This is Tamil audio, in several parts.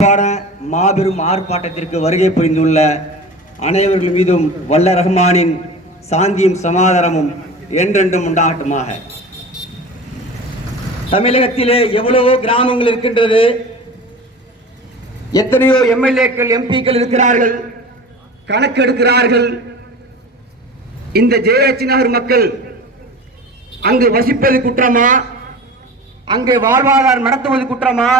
மாபெரும் ஆர்ப்பாட்டத்திற்கு வருகை புரிந்துள்ள அனைவர்கள் மீதும் வல்ல ரஹ்மானின் சாந்தியும் சமாதானமும் என்றென்றும் உண்டாகட்டுமாக. தமிழகத்திலே எவ்வளவோ கிராமங்கள் இருக்கின்றது, எத்தனையோ எம்எல்ஏக்கள் எம்பிக்கள் இருக்கிறார்கள், கணக்கெடுக்கிறார்கள். இந்த ஜேஎச் நகர் மக்கள் அங்கு வசிப்பது குற்றமா, அங்கே வாழ்வாதாரம் நடத்துவது குற்றமா,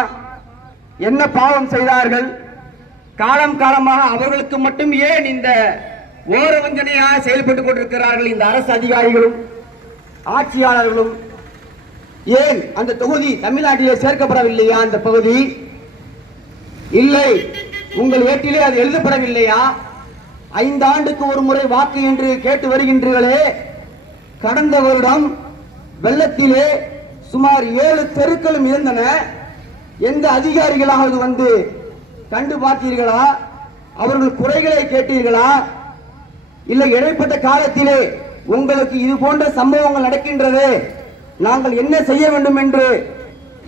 என்ன பாவம் செய்தார்கள்? காலம் காலமாக அவர்களுக்கு மட்டும் ஏன் இந்த ஓரவஞ்சனையாக செயல்பட்டுக் கொண்டிருக்கிறார்கள்? இந்த அரசு அதிகாரிகளும் ஆட்சியாளர்களும் ஏன் அந்த தொகுதி தமிழ்நாட்டிலே சேர்க்கப்படவில்லையா? அந்த பகுதி இல்லை, உங்கள் ஏட்டிலே அது எழுதப்படவில்லையா? 5 ஆண்டுக்கு ஒரு முறை வாக்கு என்று கேட்டு வருகின்றீர்களே. கடந்த வருடம் வெள்ளத்திலே சுமார் 7 தெருக்களும் இருந்தன. எந்த அதிகாரிகளாவது வந்து கண்டு பார்த்தீர்களா? அவர்கள் குறைகளை கேட்டீர்களா? இல்லை இடைப்பட்ட காலத்திலே உங்களுக்கு இது போன்ற சம்பவங்கள் நடக்கின்றது, நாங்கள் என்ன செய்ய வேண்டும் என்று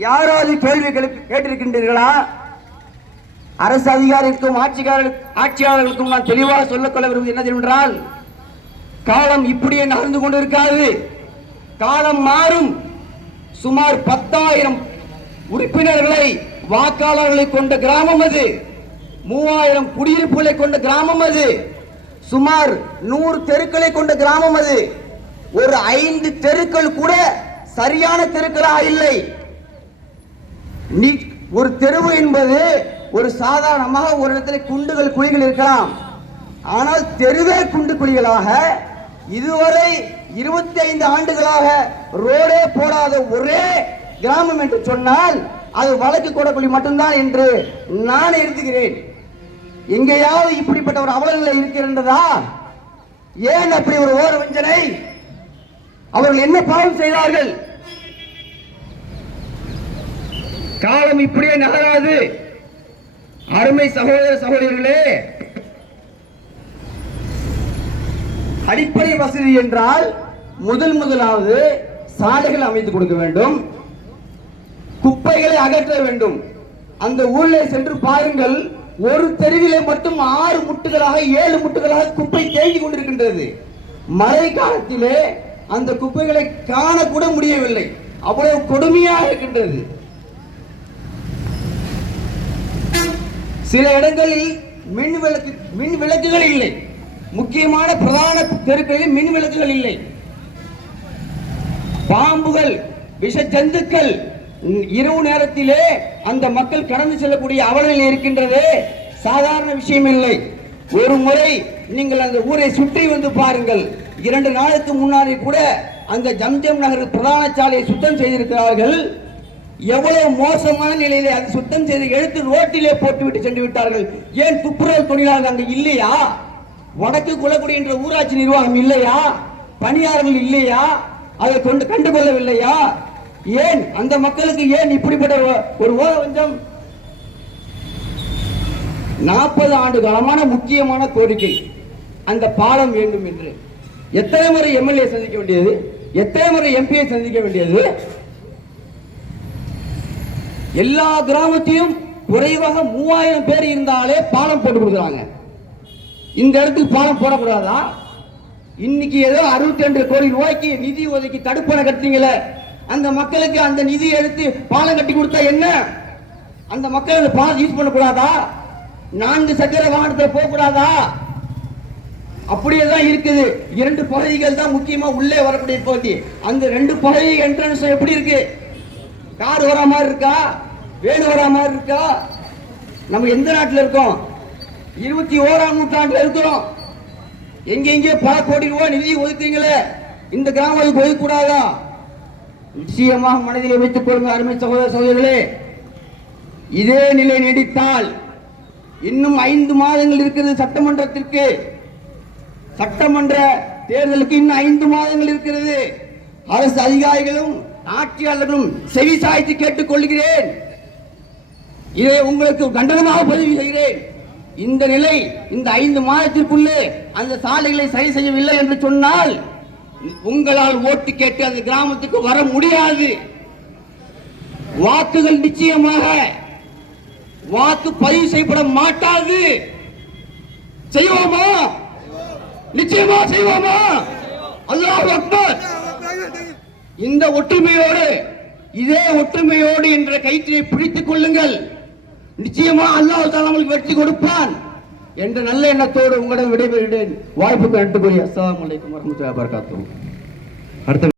யாராவது கேள்விகளுக்கு கேட்டிருக்கின்றீர்களா? அரசு அதிகாரிகளுக்கும் ஆட்சியாளர்களுக்கும் நான் தெளிவாக சொல்லிக்கொள்ள விரும்புவது என்னதென்றால், காலம் இப்படியே நகர்ந்து கொண்டிருக்காது. காலம் மாறும். சுமார் 10,000 உறுப்பினர்களை வாக்காளர்களை கொண்ட கிராமம் அது. 3000 குடியிருப்புகளை கொண்ட கிராமம் அது. சுமார் 100 தெருக்களை கொண்ட கிராமம் அது. ஒரு 5 தெருக்கள் கூட சரியான தெருக்களாக இல்லை. ஒரு தெருவு என்பது ஒரு சாதாரணமாக ஒரு இடத்துல குண்டுகள் குழிகள் இருக்கலாம். ஆனால் தெருவே குண்டு குழிகளாக இதுவரை 25 ஆண்டுகளாக ரோடே போடாத ஒரே கிராமம் என்று சொன்னால் அது வழக்கு கோடக்குழி மட்டும்தான் என்று நான் எழுதுகிறேன். எங்கேயாவது இப்படிப்பட்ட ஒரு அவலநிலை இருக்கின்றதா? ஏன் அப்படி ஒரு ஓர வஞ்சனை? அவர்கள் என்ன பாவம் செய்தார்கள்? காலம் இப்படியே நகராது. அருமை சகோதர சகோதரிகளே, அடிப்படை வசதி என்றால் முதலாவது சாலைகள் அமைத்து கொடுக்க வேண்டும், குப்பைகளை அகற்ற வேண்டும். அந்த ஊரில் சென்று பாருங்கள், ஒரு தெருவிலே மட்டும் 6 முட்டுகளாக 7 முட்டுகளாக குப்பை தேங்கி கொண்டிருக்கின்றது. மழை காலத்திலே அந்த குப்பைகளை காணக்கூட முடியவில்லை, அவ்வளவு கொடுமையாக இருக்கின்றது. சில இடங்களில் மின் விளக்குகள் இல்லை. முக்கியமான பிரதான தெருக்களில் மின் விளக்குகள் இல்லை. பாம்புகள், விஷ ஜந்துக்கள் இரவு நேரத்திலே அந்த மக்கள் கடந்து செல்லக்கூடிய அவலநிலை இருக்கின்றது. சாதாரண விஷயம் இல்லை. ஒரு முறை நீங்கள் அந்த ஊரை சுற்றி வந்து பாருங்கள். 2 நாளுக்கு முன்னாடி கூட அந்த ஜம்ஜம் நகர் பிரதான சாலையை சுத்தம் செய்திருக்கிறார்கள். எவ்வளவு மோசமான நிலையிலே அது சுத்தம் செய்து எடுத்து ரோட்டிலே போட்டுவிட்டு சென்று விட்டார்கள். ஏன் துப்புரவு தொழிலாளர்கள் அங்கு இல்லையா? வடக்கு குளக்குடி என்ற ஊராட்சி நிர்வாகம் இல்லையா? பணியாளர்கள் இல்லையா? அதை கண்டுகொள்ளவில்லையா? ஏன் அந்த மக்களுக்கு ஏன் இப்படிப்பட்ட ஒரு ஓர வஞ்சம்? 40 ஆண்டு காலமான முக்கியமான கோரிக்கை அந்த பாலம் வேண்டும் என்று. எத்தனை முறை எம்எல்ஏ சந்திக்க வேண்டியது, எத்தனை முறை எம்பியை சந்திக்க வேண்டியது. எல்லா கிராமத்தையும் குறைவாக 3000 பேர் இருந்தாலே பாலம் போட்டு கொடுக்குறாங்க. இந்த இடத்துக்கு பாலம் போடக்கூடாதா? இன்னைக்கு ஏதோ 62 கோடி ரூபாய்க்கு நிதி ஒதுக்கி தடுப்பணை கட்டுறீங்களே, அந்த மக்களுக்கு அந்த நிதி எடுத்து பாலம் கட்டி கொடுத்தா என்ன? அந்த மக்கள் அந்த பாலம் யூஸ் பண்ணக்கூடாதா? 4 சக்கர வாகனத்தில் போகக்கூடாதா? அப்படியே தான் இருக்குது. 2 பகுதிகள் தான் முக்கியமா உள்ளே வரக்கூடிய பகுதி. அந்த 2 பகுதி என்ட்ரன்ஸ் எப்படி இருக்கு? கார் வர மாதிரி இருக்கா? வேடு வர மாதிரி இருக்கா? நம்ம எந்த நாட்டில் இருக்கோம்? 21ஆம் நூற்றாண்டில் இருக்கிறோம். எங்கெங்கே பல கோடி ரூபாய் நிதி ஒதுக்குறீங்களே, இந்த கிராமத்துக்கு ஒதுக்கூடாதா? நிச்சயமாக மனதில் வைத்துக் கொள்ளுங்க அருமை சகோதர சகோதரர்களே. இதே நிலை நீடித்தால் இன்னும் 5 மாதங்கள் இருக்கிறது சட்டமன்றத்திற்கு. சட்டமன்ற தேர்தலுக்கு இன்னும் 5 மாதங்கள் இருக்கிறது. அரசு அதிகாரிகளும் ஆட்சியாளர்களும் செவி சாய்த்து கேட்டுக் கொள்கிறேன். இதை உங்களுக்கு கண்டனமாக பதிவு செய்கிறேன். இந்த நிலை இந்த 5 மாதத்திற்குள்ளே அந்த சாலைகளை சரி செய்யவில்லை என்று சொன்னால் உங்களால் ஓட்டு கேட்டு அந்த கிராமத்துக்கு வர முடியாது. வாக்குகள் நிச்சயமாக வாக்கு பதிவு செய்யப்பட மாட்டாது. செய்வோமா? நிச்சயமா செய்வோமா? அல்லாஹ் அக்பர். இந்த ஒற்றுமையோடு, இதே ஒற்றுமையோடு என்ற கயிற்றை பிடித்துக் கொள்ளுங்கள். நிச்சயமா அல்லாஹ் தஆலா உங்களுக்கு வெற்றி கொடுப்பான் என்ற நல்ல எண்ணத்தோடு உங்களிடம் விடைபெறுகிறேன். வாய்ப்புக்கு நன்றி கூறி அஸ்ஸலாமு அலைக்கும் வரஹ்மத்துல்லாஹி வபரகாத்துஹு. அடுத்த